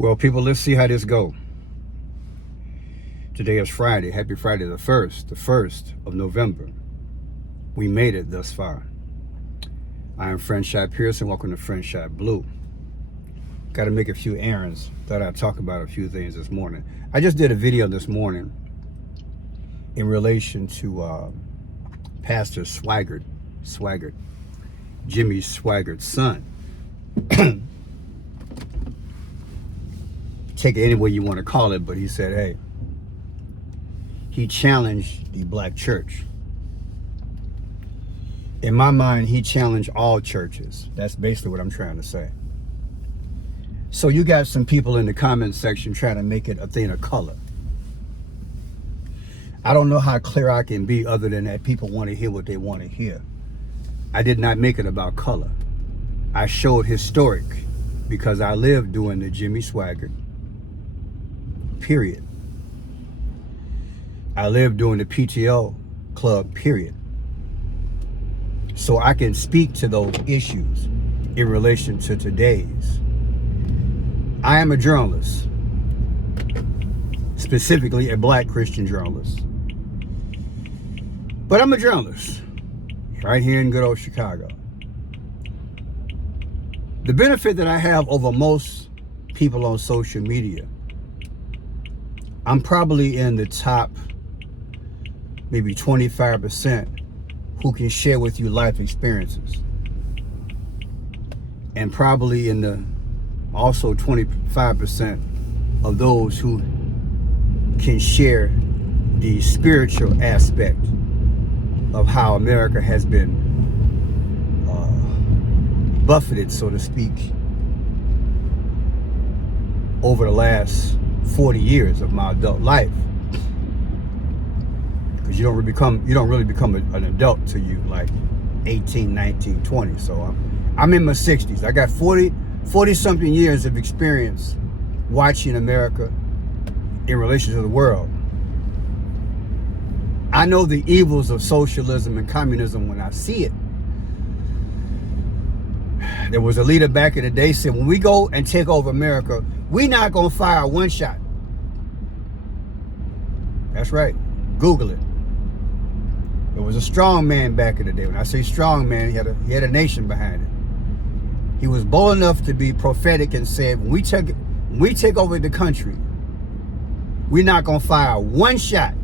Well, people, let's see how this go. Today is Friday. Happy Friday the 1st of November. We made it thus far. I am Friendship Pearson. Welcome to Friendship Blue. Got to make a few errands. Thought I'd talk about a few things this morning. I just did a video this morning in relation to Pastor Swaggart, Jimmy Swaggart's son. Take it any way you want to call it, but he said, hey, he challenged the black church. In my mind, he challenged all churches. That's basically what I'm trying to say. So you got some people in the comment section trying to make it a thing of color. I don't know how clear I can be other than that people want to hear what they want to hear. I did not make it about color. I showed historic because I lived during the Jimmy Swaggart period. I lived during the PTO club period. So I can speak to those issues in relation to today's. I am a journalist, specifically a black Christian journalist. But I'm a journalist right here in good old Chicago. The benefit that I have over most people on social media, I'm probably in the top maybe 25% who can share with you life experiences. And probably in the also 25% of those who can share the spiritual aspect of how America has been buffeted, so to speak, over the last 40 years of my adult life. Because you don't really become an adult till you like 18, 19, 20. So I'm in my 60s. I got 40 something years of experience watching America in relation to the world. I know the evils of socialism and communism when I see it. There was a leader back in the day said, when we go and take over America, we're not going to fire one shot. That's right. Google it. There was a strong man back in the day. When I say strong man, he had a nation behind it. He was bold enough to be prophetic and said, when we take over the country, we're not going to fire one shot.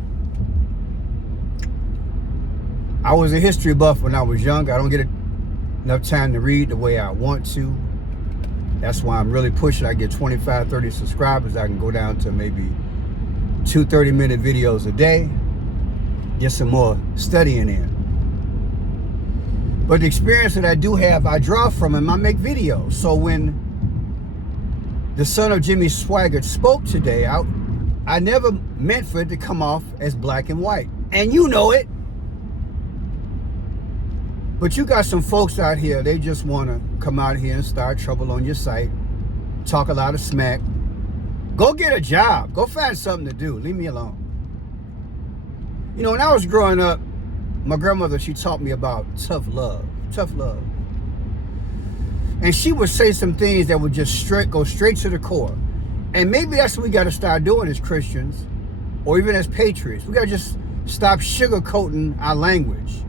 I was a history buff when I was young. I don't get enough time to read the way I want to. That's why I'm really pushing. I get 25, 30 subscribers. I can go down to maybe 2 30-minute videos a day. Get some more studying in. But the experience that I do have, I draw from and I make videos. So when the son of Jimmy Swaggart spoke today, I never meant for it to come off as black and white. And you know it. But you got some folks out here, they just want to come out here and start trouble on your site, talk a lot of smack. Go get a job. Go find something to do. Leave me alone. You know, when I was growing up, my grandmother, she taught me about tough love. And she would say some things that would just go straight to the core. And maybe that's what we got to start doing as Christians, or even as patriots. We got to just stop sugarcoating our language.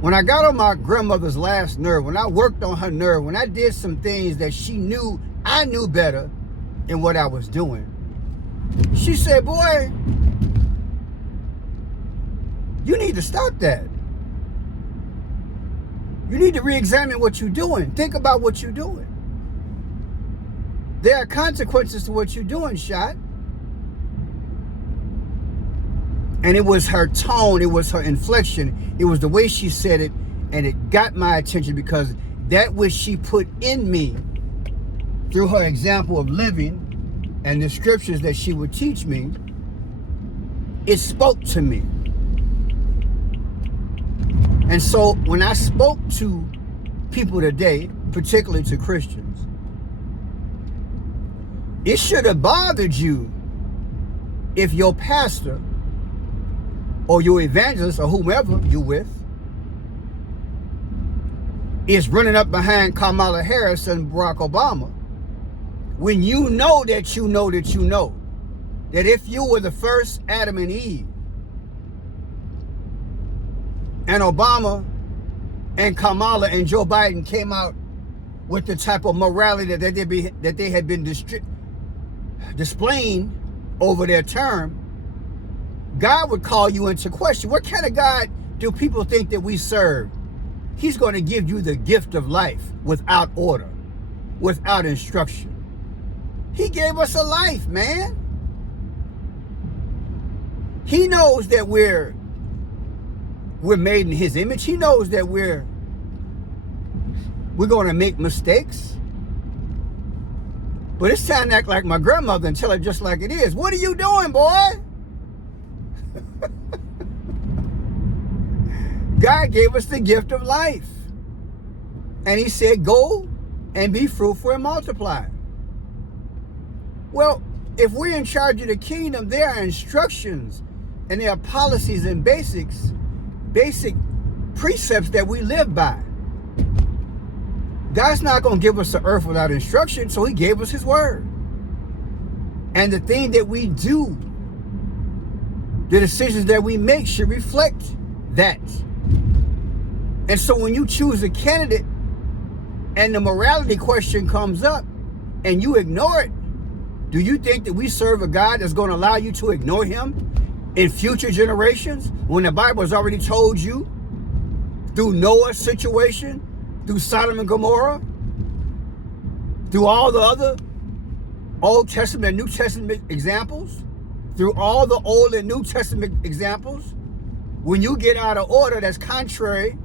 When I got on my grandmother's last nerve, when I worked on her nerve, when I did some things that she knew I knew better in what I was doing, she said, boy, you need to stop that. You need to re-examine what you're doing. Think about what you're doing. There are consequences to what you're doing, Shot. And it was her tone, it was her inflection, it was the way she said it, and it got my attention because that which she put in me through her example of living and the scriptures that she would teach me, it spoke to me. And so when I spoke to people today, particularly to Christians, it should have bothered you if your pastor or your evangelist or whomever you with is running up behind Kamala Harris and Barack Obama when you know that you know that you know that if you were the first Adam and Eve, and Obama and Kamala and Joe Biden came out with the type of morality that they had been displaying over their term, God would call you into question. What kind of God do people think that we serve? He's going to give you the gift of life without order, without instruction. He gave us a life, man. He knows that we're made in his image. He knows that we're going to make mistakes. But it's time to act like my grandmother and tell her just like it is. What are you doing, boy? God gave us the gift of life. And he said, go and be fruitful and multiply. Well, if we're in charge of the kingdom, there are instructions and there are policies and basic precepts that we live by. God's not going to give us the earth without instruction, so he gave us his word. And the thing that we do, the decisions that we make should reflect that. And so when you choose a candidate and the morality question comes up and you ignore it, do you think that we serve a God that's going to allow you to ignore him in future generations when the Bible has already told you through Noah's situation, through Sodom and Gomorrah, through all the other Old Testament and New Testament examples, through all the Old and New Testament examples, when you get out of order that's contrary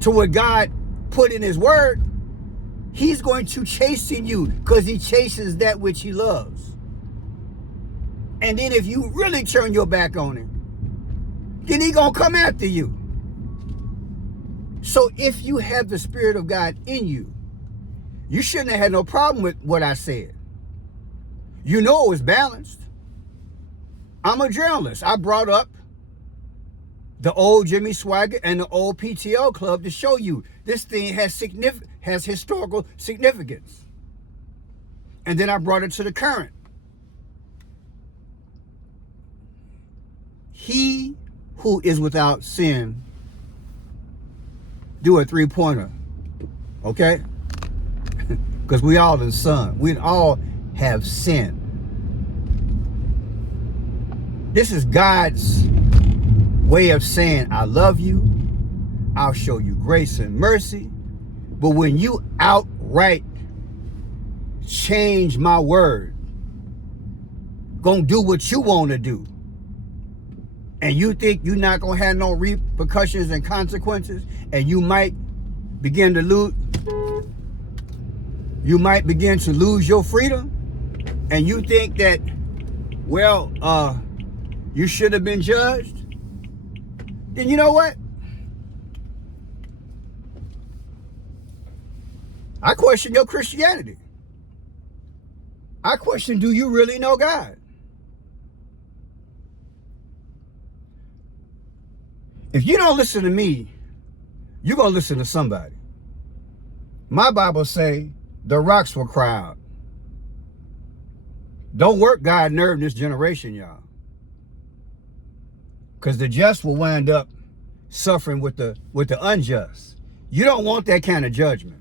to what God put in his word, he's going to chasten you because he chastens that which he loves. And then if you really turn your back on him, then he's going to come after you. So if you have the Spirit of God in you, you shouldn't have had no problem with what I said. You know it was balanced. I'm a journalist. I brought up the old Jimmy Swaggart and the old PTO Club to show you this thing has historical significance. And then I brought it to the current. He who is without sin, do a 3-pointer, okay? Because we all in son. We all have sin. This is God's way of saying, I love you. I'll show you grace and mercy. But when you outright change my word, gonna do what you want to do, and you think you're not gonna have no repercussions and consequences, and you might begin to lose your freedom, and you think that, well, you should have been judged, then you know what? I question your Christianity. I question, do you really know God? If you don't listen to me, you're going to listen to somebody. My Bible say the rocks will cry out. Don't work God nerve in this generation, y'all. Because the just will wind up suffering with the unjust. You don't want that kind of judgment.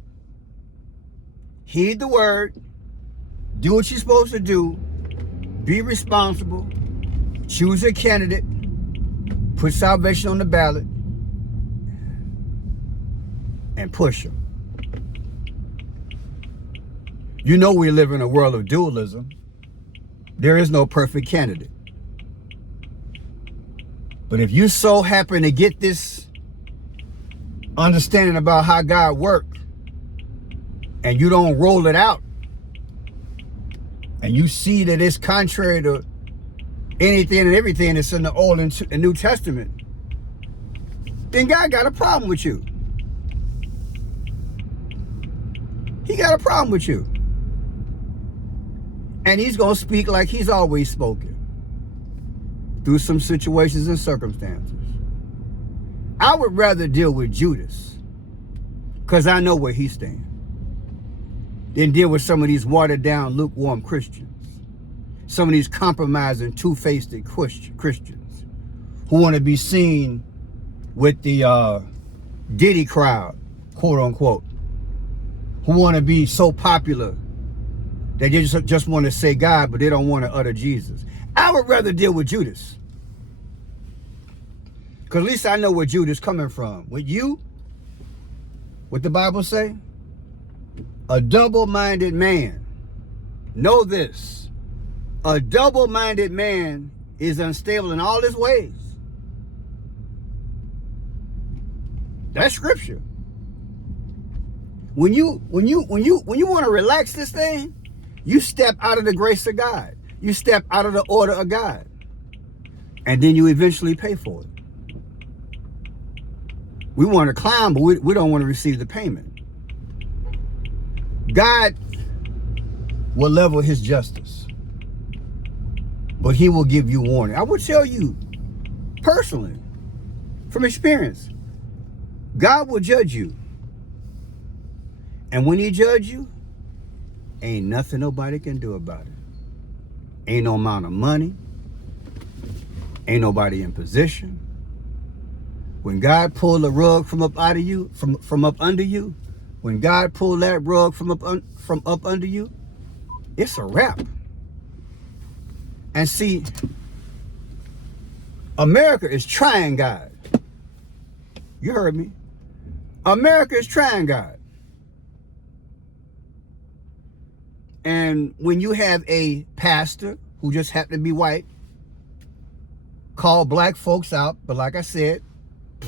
Heed the word. Do what you're supposed to do. Be responsible. Choose a candidate. Put salvation on the ballot. And push them. You know we live in a world of dualism. There is no perfect candidate. But if you so happen to get this understanding about how God works, and you don't roll it out, and you see that it's contrary to anything and everything that's in the Old and New Testament, then God got a problem with you. He got a problem with you. And he's going to speak like he's always spoken, through some situations and circumstances. I would rather deal with Judas, because I know where he stands. than deal with some of these watered down, lukewarm Christians. Some of these compromising, two-faced Christians who want to be seen with the Diddy crowd, quote unquote, who want to be so popular that they just want to say God, but they don't want to utter Jesus. I would rather deal with Judas. Because at least I know where Judas coming from. With you, what the Bible say? A double-minded man. Know this. A double-minded man is unstable in all his ways. That's scripture. When you want to relax this thing, you step out of the grace of God. You step out of the order of God. And then you eventually pay for it. We want to climb, but we don't want to receive the payment. God will level his justice, but he will give you warning. I would tell you personally, from experience, God will judge you. And when he judge you, ain't nothing nobody can do about it. Ain't no amount of money. Ain't nobody in position. When God pulled the rug from up out of you, from up under you, when God pulled that rug from up under you, it's a wrap. And see, America is trying God. You heard me. America is trying God. And when you have a pastor who just happened to be white, call black folks out, but like I said,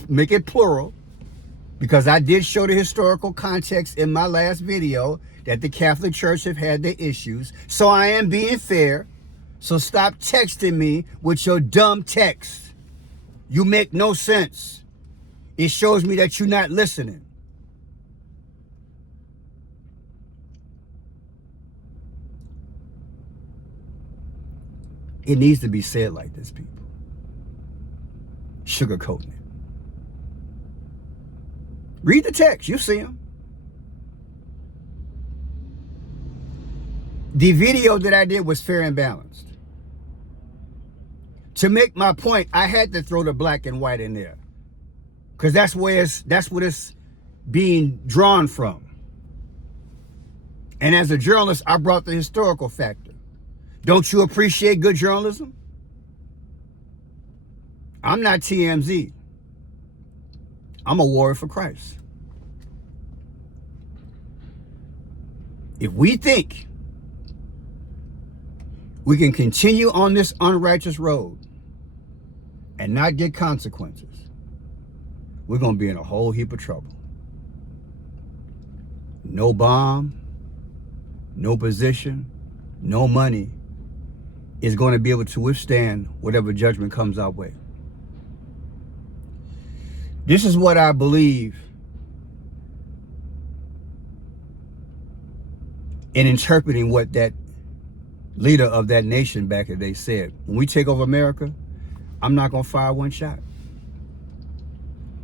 make it plural, because I did show the historical context in my last video that the Catholic Church have had their issues. So I am being fair. So stop texting me with your dumb text. You make no sense. It shows me that you're not listening. It needs to be said like this, people. Sugarcoating it. Read the text. You see them. The video that I did was fair and balanced. To make my point, I had to throw the black and white in there, because that's what it's being drawn from. And as a journalist, I brought the historical factor. Don't you appreciate good journalism? I'm not TMZ. I'm a warrior for Christ. If we think we can continue on this unrighteous road and not get consequences, we're going to be in a whole heap of trouble. No bomb, no position, no money is going to be able to withstand whatever judgment comes our way. This is what I believe in interpreting what that leader of that nation back in the day said. When we take over America, I'm not going to fire one shot.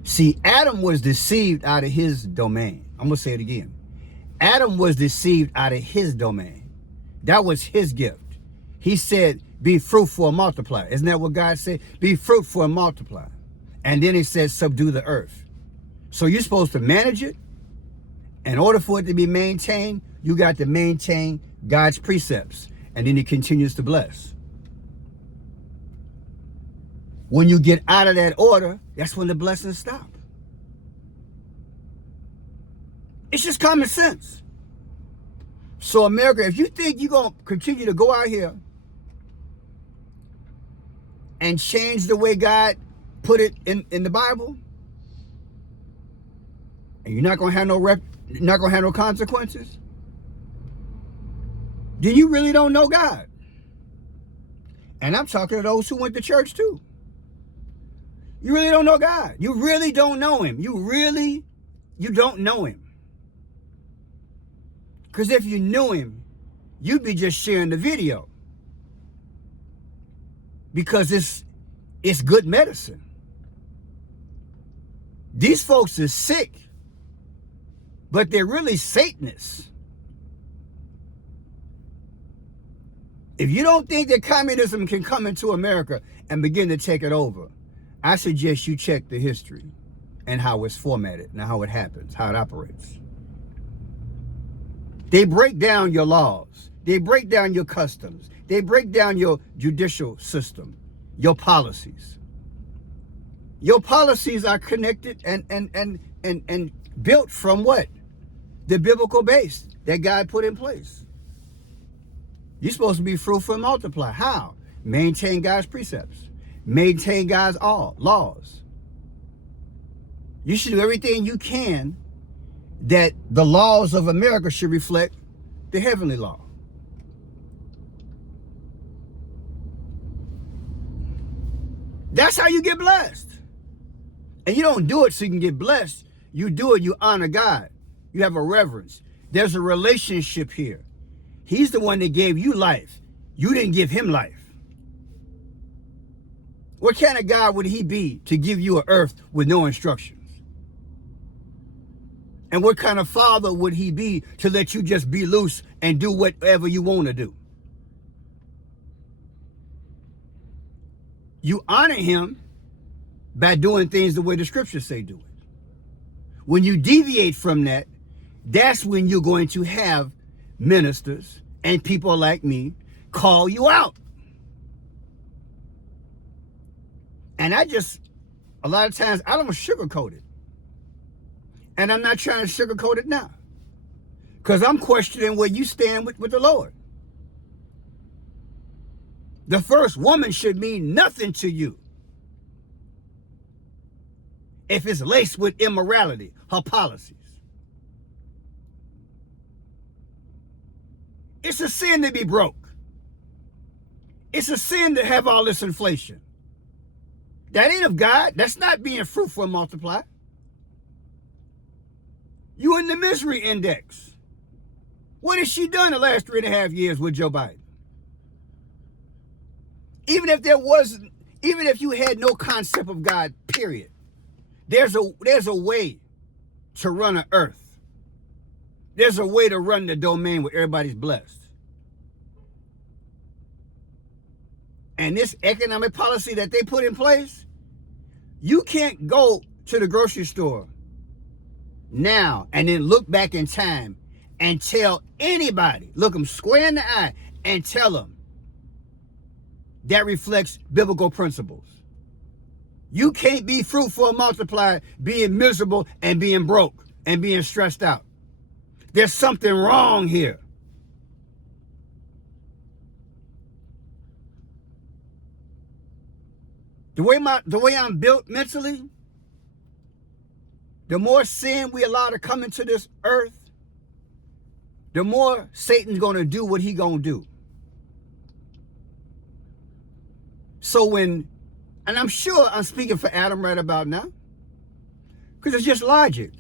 See, Adam was deceived out of his domain. I'm going to say it again. Adam was deceived out of his domain. That was his gift. He said, be fruitful and multiply. Isn't that what God said? Be fruitful and multiply. And then he says, subdue the earth. So you're supposed to manage it. In order for it to be maintained, you got to maintain God's precepts. And then he continues to bless. When you get out of that order, that's when the blessings stop. It's just common sense. So America, if you think you're going to continue to go out here and change the way God put it in the Bible, and you're not going to have no consequences, then you really don't know God. And I'm talking to those who went to church too. You really don't know God. You really don't know him. You don't know him. Because if you knew him, you'd be just sharing the video. Because it's good medicine. These folks are sick, but they're really Satanists. If you don't think that communism can come into America and begin to take it over, I suggest you check the history and how it's formatted and how it happens, how it operates. They break down your laws. They break down your customs. They break down your judicial system, your policies. Your policies are connected and built from what? The biblical base that God put in place. You're supposed to be fruitful and multiply. How? Maintain God's precepts. Maintain God's laws. You should do everything you can that the laws of America should reflect the heavenly law. That's how you get blessed. And you don't do it so you can get blessed. You do it, you honor God. You have a reverence. There's a relationship here. He's the one that gave you life. You didn't give him life. What kind of God would he be to give you an earth with no instructions? And what kind of father would he be to let you just be loose and do whatever you want to do? You honor him by doing things the way the scriptures say do it. When you deviate from that, that's when you're going to have ministers and people like me call you out. And a lot of times, I don't sugarcoat it. And I'm not trying to sugarcoat it now. Because I'm questioning where you stand with the Lord. The first woman should mean nothing to you if it's laced with immorality, her policies. It's a sin to be broke. It's a sin to have all this inflation. That ain't of God. That's not being fruitful and multiply. You in the misery index. What has she done the last 3.5 years with Joe Biden? Even if you had no concept of God, period, there's a way to run an earth. There's a way to run the domain where everybody's blessed. And this economic policy that they put in place, you can't go to the grocery store now and then look back in time and tell anybody, look them square in the eye and tell them that reflects biblical principles. You can't be fruitful and multiply being miserable and being broke and being stressed out. There's something wrong here. The way I'm built mentally, the more sin we allow to come into this earth, the more Satan's going to do what he's going to do. So and I'm sure I'm speaking for Adam right about now, because it's just logic.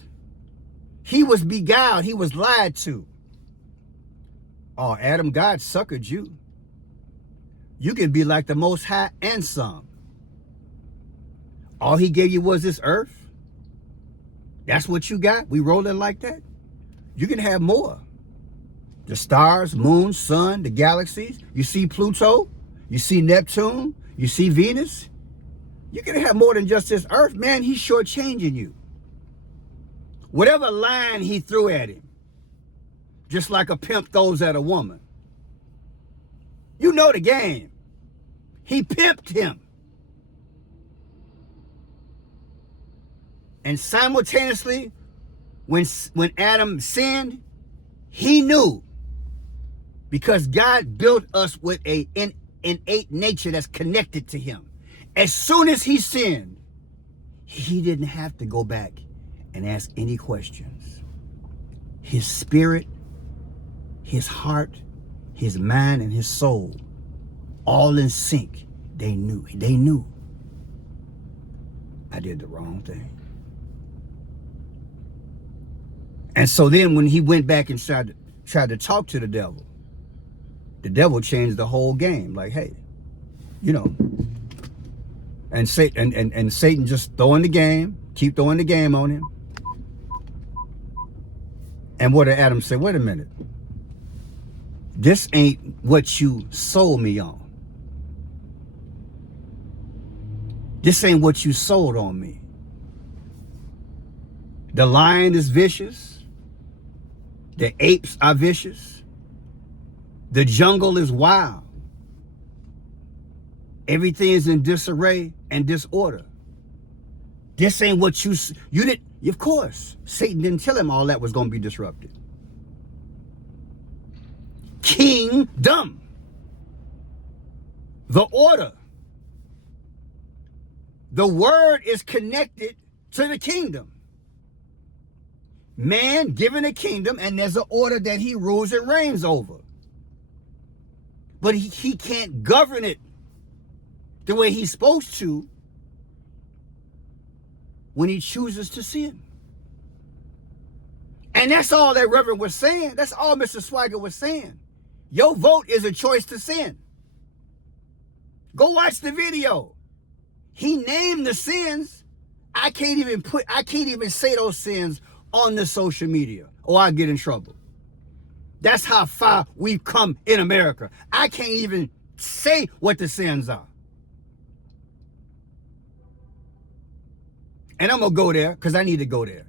He was beguiled. He was lied to. Oh, Adam, God suckered you. You can be like the Most High and some. All he gave you was this earth. That's what you got? We rolling like that? You can have more. The stars, moon, sun, the galaxies. You see Pluto. You see Neptune. You see Venus. You can have more than just this earth. Man, he's shortchanging you. Whatever line he threw at him, just like a pimp throws at a woman. You know the game. He pimped him. And simultaneously, when Adam sinned, he knew, because God built us with an innate nature that's connected to him. As soon as he sinned, he didn't have to go back and ask any questions. His spirit, his heart, his mind, and his soul, all in sync. They knew. I did the wrong thing. And so then when he went back and tried to talk to the devil changed the whole game. Like, hey, and Satan just throwing the game, keep throwing the game on him. And what did Adam say? Wait a minute. This ain't what you sold me on. This ain't what you sold on me. The lion is vicious. The apes are vicious. The jungle is wild. Everything is in disarray and disorder. This ain't what you didn't. Of course, Satan didn't tell him all that was going to be disrupted. Kingdom. The order. The word is connected to the kingdom. Man given a kingdom, and there's an order that he rules and reigns over. But he can't govern it the way he's supposed to when he chooses to sin. And that's all that Reverend was saying. That's all Mr. Swagger was saying. Your vote is a choice to sin. Go watch the video. He named the sins. I can't even say those sins on the social media, or I'll get in trouble. That's how far we've come in America. I can't even say what the sins are. And I'm going to go there because I need to go there.